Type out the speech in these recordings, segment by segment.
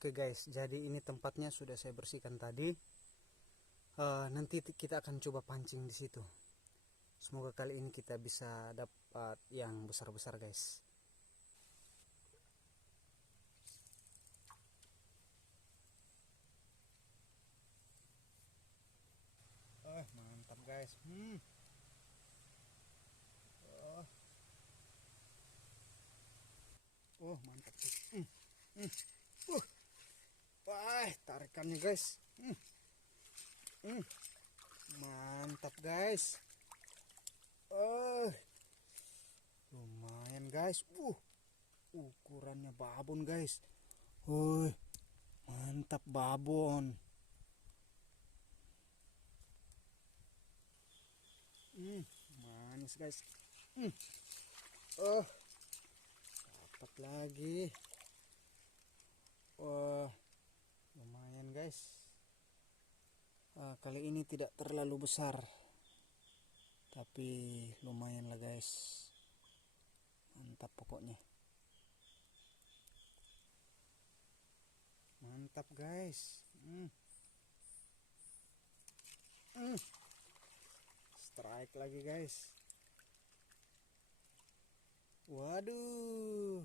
Oke guys, jadi ini tempatnya sudah saya bersihkan tadi. Nanti kita akan coba pancing di situ. Semoga kali ini kita bisa dapat yang besar-besar guys. Mantap guys. Mantap. Wah, tarikannya guys. Mantap guys. Lumayan guys. Ukurannya babon guys. Mantap babon. Manis guys. Dapat lagi. Lumayan guys. Kali ini tidak terlalu besar, tapi lumayan lah guys. Mantap pokoknya. Mantap guys. Strike lagi guys. Waduh.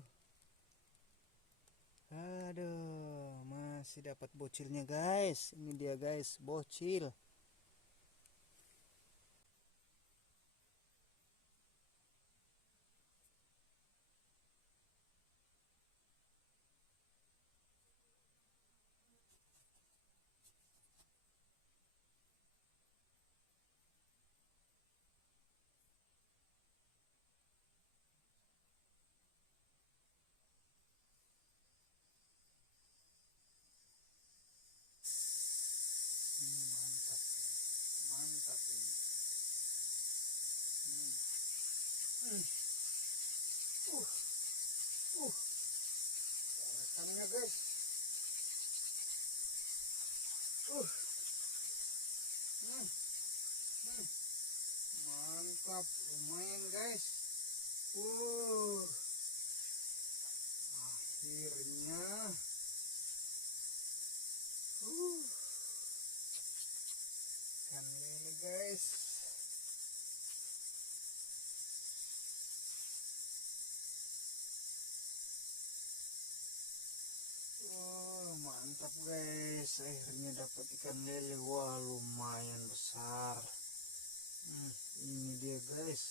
Aduh, masih dapat bocilnya guys. Ini dia guys, bocil. Ini mantap, mantap ini. Rekannya guys. Mantap, lumayan guys. Akhirnya. Ikan lele guys. Mantap guys, akhirnya dapat ikan lele. Wah, lumayan besar. Ini dia guys.